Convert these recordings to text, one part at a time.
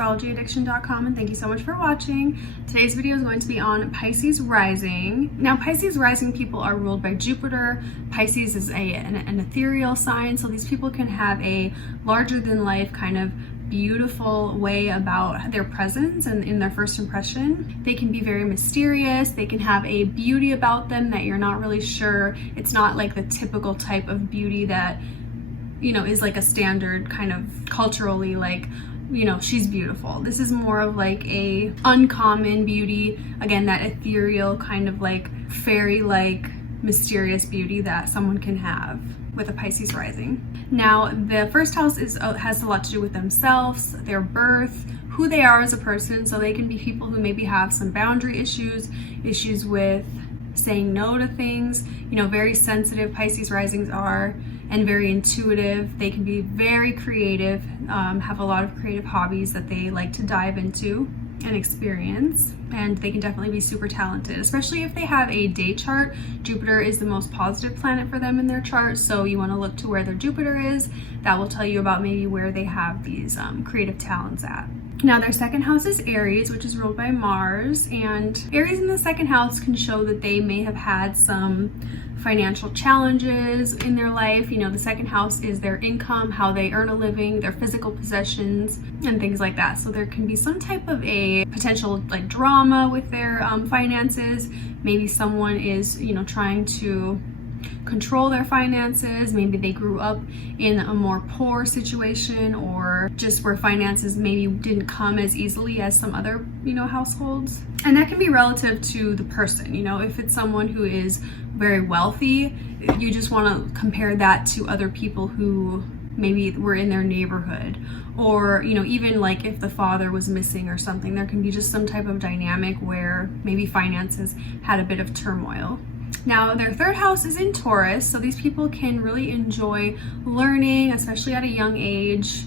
theastrologyaddiction.com, and thank you so much for watching. Today's video is going to be on Pisces Rising. Now, Pisces Rising people are ruled by Jupiter. Pisces is an ethereal sign, so these people can have a larger-than-life kind of beautiful way about their presence and in their first impression. They can be very mysterious. They can have a beauty about them that you're not really sure. It's not like the typical type of beauty that, you know, is like a standard kind of culturally, like, you know, she's beautiful. This is more of like a uncommon beauty. Again, that ethereal kind of like fairy-like mysterious beauty that someone can have with a Pisces rising. Now, the first house has a lot to do with themselves, their birth, who they are as a person. So they can be people who maybe have some boundary issues with saying no to things. You know, very sensitive Pisces risings are, and very intuitive. They can be very creative, have a lot of creative hobbies that they like to dive into and experience, and they can definitely be super talented, especially if they have a day chart. Jupiter is the most positive planet for them in their chart, so you want to look to where their Jupiter is. That will tell you about maybe where they have these creative talents at. Now, their second house is Aries, which is ruled by Mars, and Aries in the second house can show that they may have had some financial challenges in their life. You know, the second house is their income, how they earn a living, their physical possessions, and things like that. So there can be some type of a potential like drama with their finances. Maybe someone is, you know, trying to control their finances. Maybe they grew up in a more poor situation, or just where finances maybe didn't come as easily as some other, you know, households. And that can be relative to the person. You know, if it's someone who is very wealthy, you just want to compare that to other people who maybe were in their neighborhood, or, you know, even like if the father was missing or something, there can be just some type of dynamic where maybe finances had a bit of turmoil. Now, their third house is in Taurus, so these people can really enjoy learning, especially at a young age.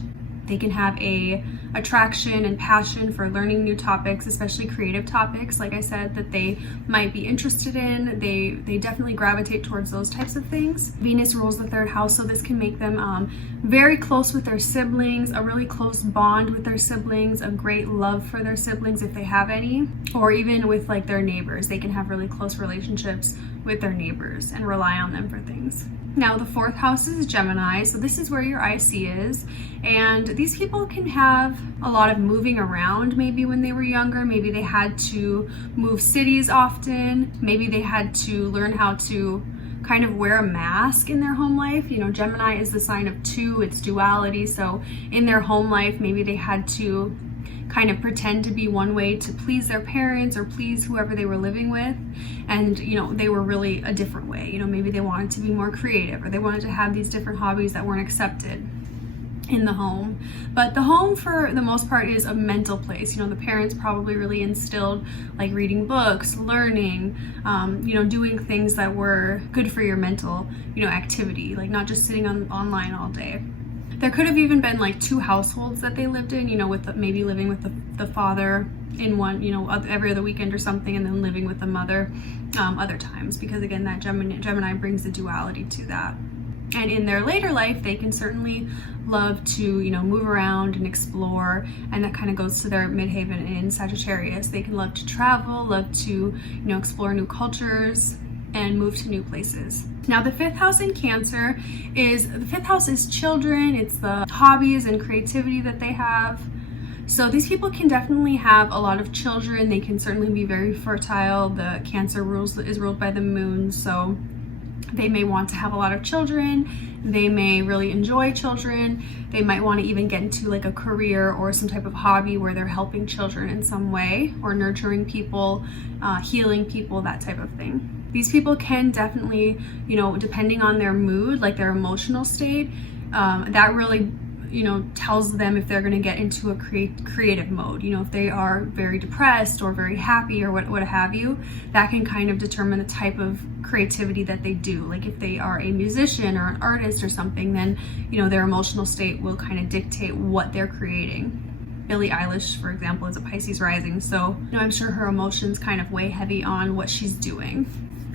They can have a attraction and passion for learning new topics, especially creative topics, like I said, that they might be interested in. They definitely gravitate towards those types of things. Venus rules the third house, so this can make them very close with their siblings, a really close bond with their siblings, a great love for their siblings if they have any, or even with like their neighbors. They can have really close relationships with their neighbors and rely on them for things. Now, the fourth house is Gemini, so this is where your IC is, and these people can have a lot of moving around maybe when they were younger. Maybe they had to move cities often. Maybe they had to learn how to kind of wear a mask in their home life. You know, Gemini is the sign of two, it's duality, so in their home life, maybe they had to kind of pretend to be one way to please their parents or please whoever they were living with, and, you know, they were really a different way. You know, maybe they wanted to be more creative, or they wanted to have these different hobbies that weren't accepted in the home. But the home, for the most part, is a mental place. You know, the parents probably really instilled like reading books, learning, you know, doing things that were good for your mental, you know, activity, like not just sitting online all day. There could have even been like two households that they lived in, you know, with maybe living with the father in one, you know, every other weekend or something, and then living with the mother other times, because again, that Gemini brings the duality to that. And in their later life, they can certainly love to, you know, move around and explore, and that kind of goes to their midheaven in Sagittarius. They can love to travel, love to, you know, explore new cultures and move to new places. Now, the fifth house in Cancer is children. It's the hobbies and creativity that they have. So these people can definitely have a lot of children. They can certainly be very fertile. The Cancer is ruled by the moon, so they may want to have a lot of children. They may really enjoy children. They might want to even get into like a career or some type of hobby where they're helping children in some way, or nurturing people, healing people, that type of thing. These people can definitely, you know, depending on their mood, like their emotional state, that really, you know, tells them if they're going to get into a creative mode. You know, if they are very depressed or very happy or what have you, that can kind of determine the type of creativity that they do. Like if they are a musician or an artist or something, then, you know, their emotional state will kind of dictate what they're creating. Billie Eilish, for example, is a Pisces rising, so, you know, I'm sure her emotions kind of weigh heavy on what she's doing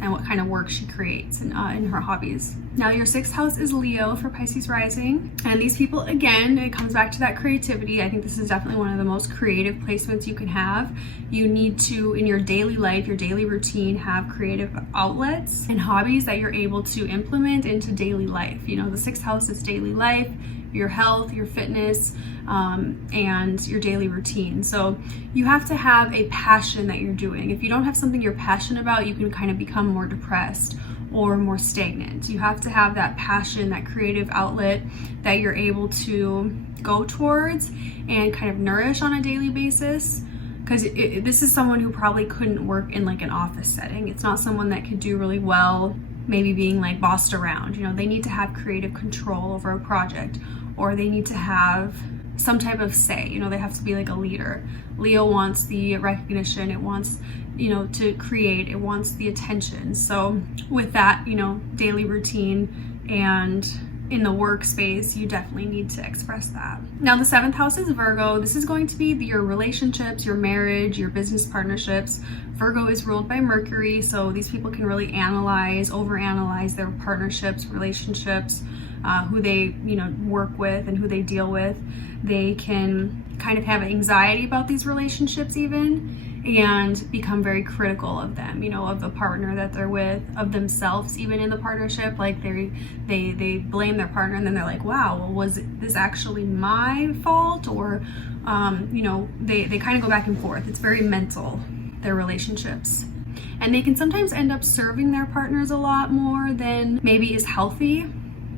and what kind of work she creates in her hobbies. Now your 6th house is Leo for Pisces rising. And these people, again, it comes back to that creativity. I think this is definitely one of the most creative placements you can have. You need to, in your daily life, your daily routine, have creative outlets and hobbies that you're able to implement into daily life. You know, the 6th house is daily life, your health, your fitness, and your daily routine. So you have to have a passion that you're doing. If you don't have something you're passionate about, you can kind of become more depressed or more stagnant. You have to have that passion, that creative outlet that you're able to go towards and kind of nourish on a daily basis. Because this is someone who probably couldn't work in like an office setting. It's not someone that could do really well maybe being like bossed around. You know, they need to have creative control over a project, or they need to have some type of say. You know, they have to be like a leader. Leo wants the recognition, it wants, you know, to create, it wants the attention. So with that, you know, daily routine and in the workspace, you definitely need to express that. Now the 7th house is Virgo. This is going to be your relationships, your marriage, your business partnerships. Virgo is ruled by Mercury, so these people can really analyze, overanalyze their partnerships, relationships, who they, you know, work with and who they deal with. They can kind of have anxiety about these relationships even, and become very critical of them, you know, of the partner that they're with, of themselves even in the partnership. Like they blame their partner, and then they're like, wow, well, was this actually my fault? Or you know, they kind of go back and forth. It's very mental, their relationships. And they can sometimes end up serving their partners a lot more than maybe is healthy,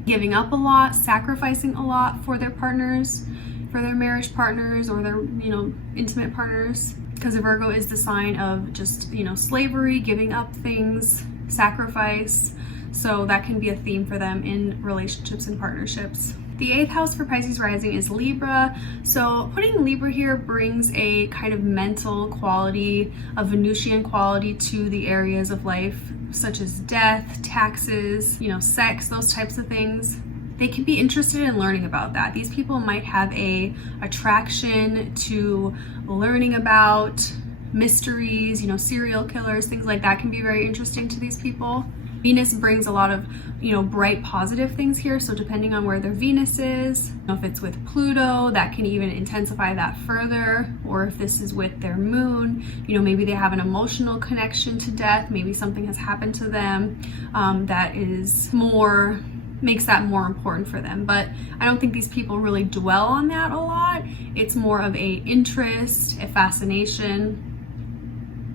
giving up a lot, sacrificing a lot for their partners, for their marriage partners or their, you know, intimate partners. Because a Virgo is the sign of just, you know, slavery, giving up things, sacrifice. So that can be a theme for them in relationships and partnerships. The 8th house for Pisces rising is Libra. So putting Libra here brings a kind of mental quality, a Venusian quality to the areas of life, such as death, taxes, you know, sex, those types of things. They can be interested in learning about that. These people might have a attraction to learning about mysteries, you know, serial killers, things like that can be very interesting to these people. Venus brings a lot of, you know, bright positive things here. So depending on where their Venus is, you know, if it's with Pluto, that can even intensify that further. Or if this is with their moon, you know, maybe they have an emotional connection to death. Maybe something has happened to them that is more, makes that more important for them. But I don't think these people really dwell on that a lot. It's more of a interest, a fascination,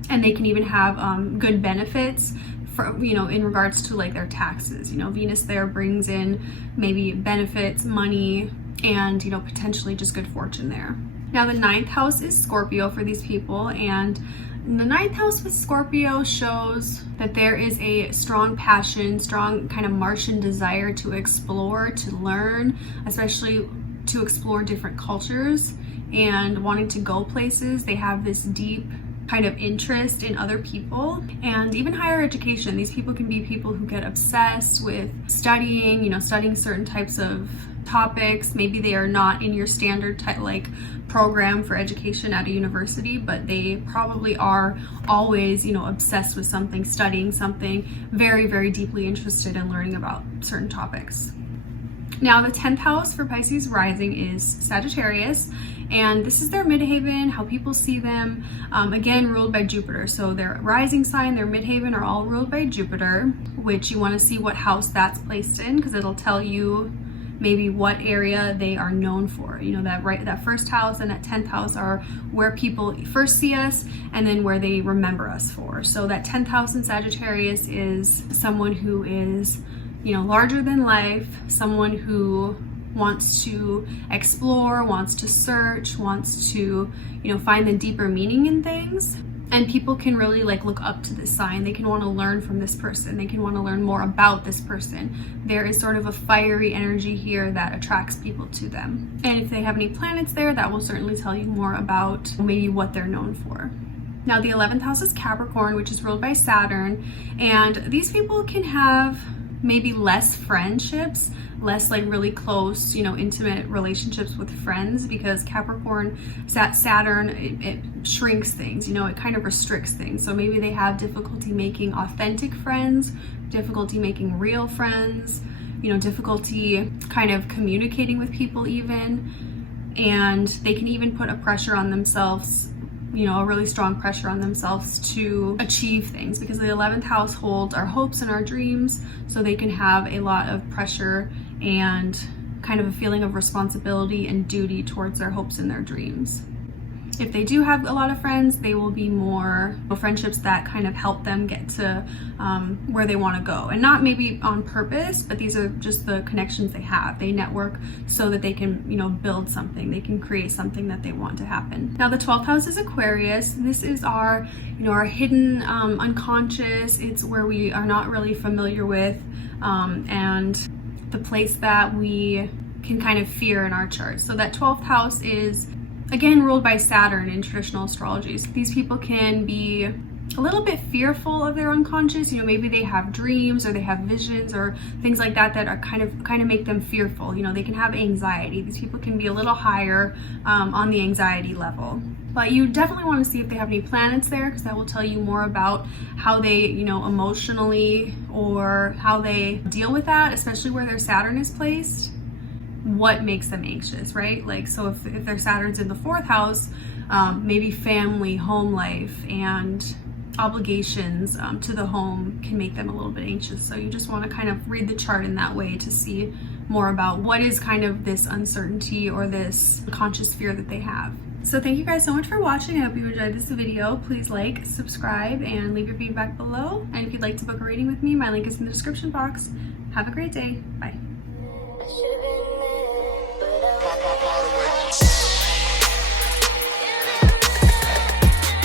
and they can even have good benefits for, you know, in regards to like their taxes. You know, Venus there brings in maybe benefits, money, and, you know, potentially just good fortune there. Now the 9th house is Scorpio for these people, and the 9th house with Scorpio shows that there is a strong passion, strong kind of Martian desire to explore, to learn, especially to explore different cultures and wanting to go places. They have this deep kind of interest in other people, and even higher education. These people can be people who get obsessed with studying, you know, studying certain types of topics. Maybe they are not in your standard type like program for education at a university, but they probably are always, you know, obsessed with something, studying something, very, very deeply interested in learning about certain topics. Now the 10th house for Pisces rising is Sagittarius, and this is their midhaven, how people see them, again ruled by Jupiter. So their rising sign, their midhaven are all ruled by Jupiter, which you want to see what house that's placed in, because it'll tell you maybe what area they are known for. You know, that first house and that 10th house are where people first see us and then where they remember us for. So that 10th house in Sagittarius is someone who is, you know, larger than life, someone who wants to explore, wants to search, wants to, you know, find the deeper meaning in things. And people can really like look up to this sign. They can want to learn from this person. They can want to learn more about this person. There is sort of a fiery energy here that attracts people to them. And if they have any planets there, that will certainly tell you more about maybe what they're known for. Now the 11th house is Capricorn, which is ruled by Saturn. And these people can have maybe less friendships, less like really close, intimate relationships with friends, because Capricorn, Saturn, it shrinks things, it kind of restricts things. So maybe they have difficulty making authentic friends, difficulty making real friends, difficulty kind of communicating with people even, and they can even put a pressure on themselves, a really strong pressure on themselves to achieve things, because the 11th house holds our hopes and our dreams, so they can have a lot of pressure and kind of a feeling of responsibility and duty towards their hopes and their dreams. If they do have a lot of friends, they will be more friendships that kind of help them get to where they want to go, and not maybe on purpose, but these are just the connections they have. They network so that they can, build something. They can create something that they want to happen. Now, the 12th house is Aquarius. This is our, our hidden unconscious. It's where we are not really familiar with, and the place that we can kind of fear in our chart. So that 12th house is, again, ruled by Saturn in traditional astrology. So these people can be a little bit fearful of their unconscious. Maybe they have dreams or they have visions or things like that that are kind of make them fearful. They can have anxiety. These people can be a little higher on the anxiety level. But you definitely want to see if they have any planets there, because that will tell you more about how they, emotionally, or how they deal with that, especially where their Saturn is placed. What makes them anxious, right? Like, so if their Saturn's in the 4th house, maybe family, home life, and obligations to the home can make them a little bit anxious. So you just want to kind of read the chart in that way to see more about what is kind of this uncertainty or this conscious fear that they have. So thank you guys so much for watching. I hope you enjoyed this video. Please like, subscribe, and leave your feedback below. And if you'd like to book a reading with me, my link is in the description box. Have a great day. Bye.